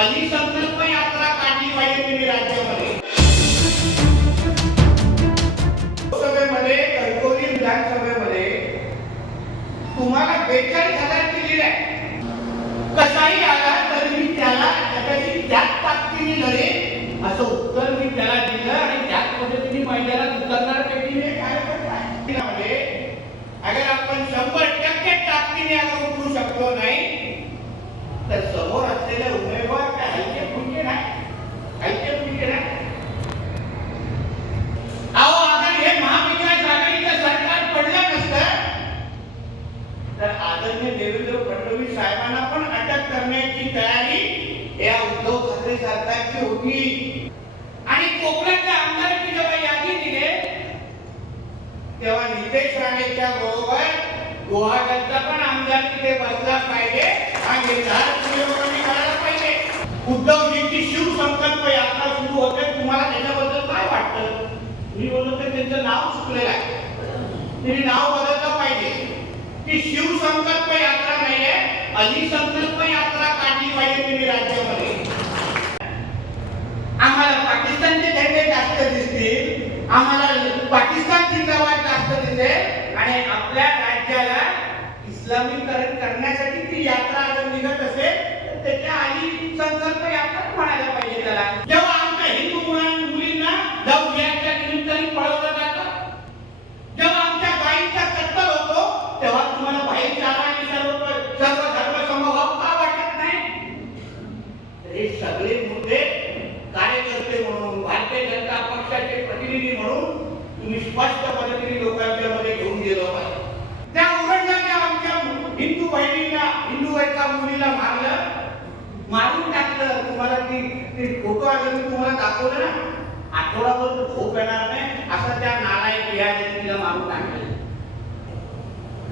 अली संकल्प यात्रा काढली पाहिजे तुम्ही राज्यामध्ये. लोकसभेमध्ये कणकवली विधानसभेमध्ये तुम्हाला 42,000 दिलेले आहे. कसाही आला तर मी त्याला त्याच्याशी त्याच ताकदीने लढेन असं उत्तर मी त्याला दिलं आणि त्याच पद्धतीने मैदानात उतरणार पैकी कार्यकर्ता आहे. अगर आपण 100% ताकदीने अगर उतरू शकतो नाही तर समोर असलेले उमेदवार काय हलके फुलके नाही, हलके फुलके नाही. अहो अगर हे महाविकास आघाडीचं सरकार पडलं नसतं तर आदरणीय देवेंद्र फडणवीस साहेबांना पण अटक करण्याची तयारी या उद्धव ठाकरे सरकारची होती. आणि कोकणाच्या आमदारांची जेव्हा यादी दिली तेव्हा नितेश राणेच्या बरोबर गुहागरचा पण आमदार तिथे बसला पाहिजे हा निर्धार तुम्ही करायला पाहिजे. उद्धवजींची शिवसंकल्प यात्रा सुरू होते, तुम्हाला त्याच्याबद्दल काय वाटतं? मी बोललो तर त्यांचं नाव चुकलेलं आहे, त्यांनी नाव बदललं पाहिजे. ती शिवसंकल्प यात्रा नाहीये, अली संकल्प यात्रा काढली पाहिजे तुम्ही राज्यामध्ये. आम्हाला पाकिस्तानचे झेंडे जास्त दिसतील, आम्हाला पाकिस्तान जिंदाबाद जास्त दिसेल आणि आपल्या राज्याला इस्लामीकरण करण्यासाठी ती यात्रा जर निघत असेल तर त्याच्या अली संकल्प यात्रा म्हणायला पाहिजे त्याला. जेव्हा आमच्या हिंदू मुलींना लव जिहादच्या निमित्ताने पळवलं जातं, जेव्हा आमच्या गायीचा कत्तल होतो तेव्हा तुम्हाला भाईचारा आणि सर्व धर्म समभाव का वाटत नाही? हे सगळे मुद्दे कार्यकर्ते म्हणून भारतीय जनता पक्षाचे प्रतिनिधी म्हणून तुम्ही स्पष्ट पद्धतीने लोकांच्या मध्ये घेऊन गेलो पाहिजे. त्या उघडल्या आमच्या हिंदू बहिणीला, हिंदू एका मुलीला मारून टाकलं. तुम्हाला ती फोटो अगर मी तुम्हाला दाखवलं ना, आठवडाभर झोप येणार नाही असं त्या नालायक या व्यक्तीला मारून टाकलं.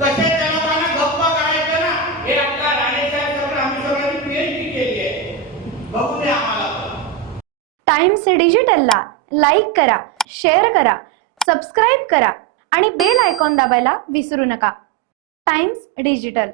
कसे त्या लोकांना गप्पा काढायचं ना, हे आपला राणेसाहेब सगळं आम्ही सगळ्यांनी पीएचडी केली आहे, बघू दे आम्हाला. टाइम्स डिजिटलला लाईक करा, शेअर करा, सबस्क्राईब करा आणि बेल आयकॉन दाबायला विसरू नका. Times digital.